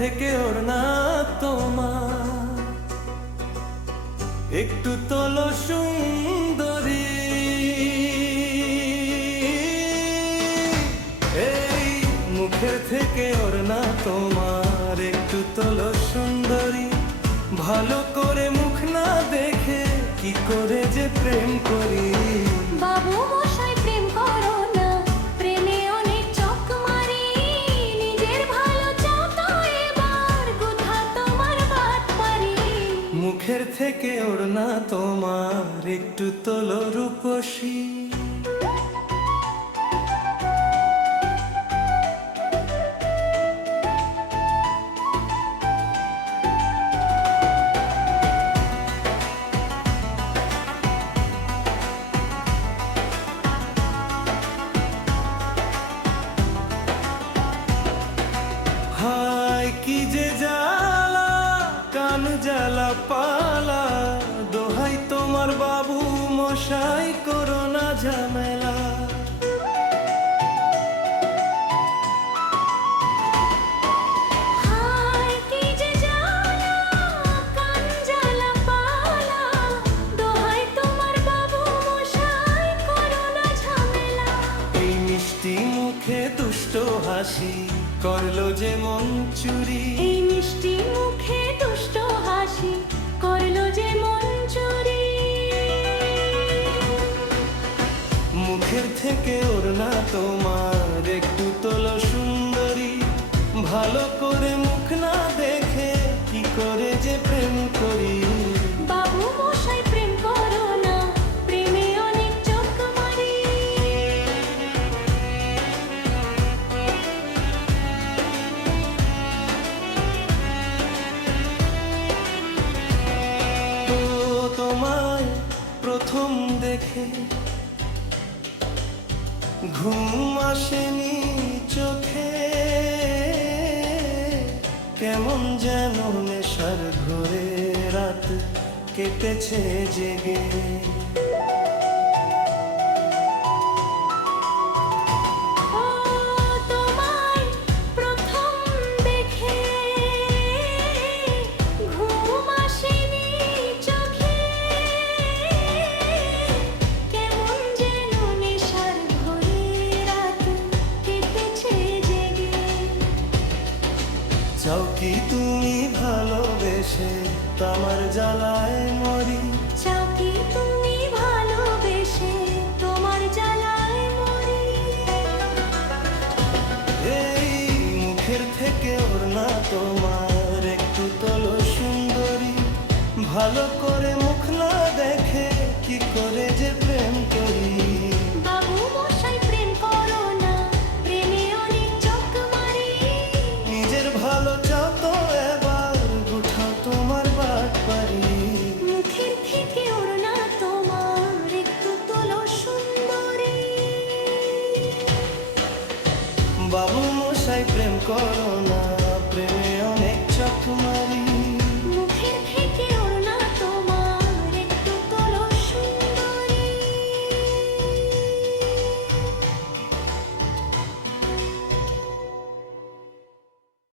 থেকে ওর না তোমার। একটু তোলো সুন্দরী। এই মুখের থেকে ওর না তোমার। একটু তোলো সুন্দরী। ভালো করে মুখ না দেখে কি করে যে প্রেম করি? মুখের থেকে ওড়না তোমার একটু তোলো রূপসী। জ্বালা পালা। দোহাই তোমার বাবু মশাই করো না মুখে দুষ্ট হাসি করল যে মন চুরি। এই মিষ্টি মুখে দুষ্ট হাসি করল যে মন চুরি। মুখের থেকে ওর না তোমার একটু তোলো সুন্দরী ভালো প্রথম দেখে ঘুম আসেনি চোখে। কেমন যেন নেশার ঘরে রাত কেটেছে জেগে। চাও কি তুমি ভালোবেসে? তোমার জ্বালায় মরি। চাও কি তুমি ভালোবেসে? তোমার জ্বালায় মরি। এই মুখের থেকে ওর না তোমার একটু তোলো সুন্দরী। ভালো করে প্রেম করো না।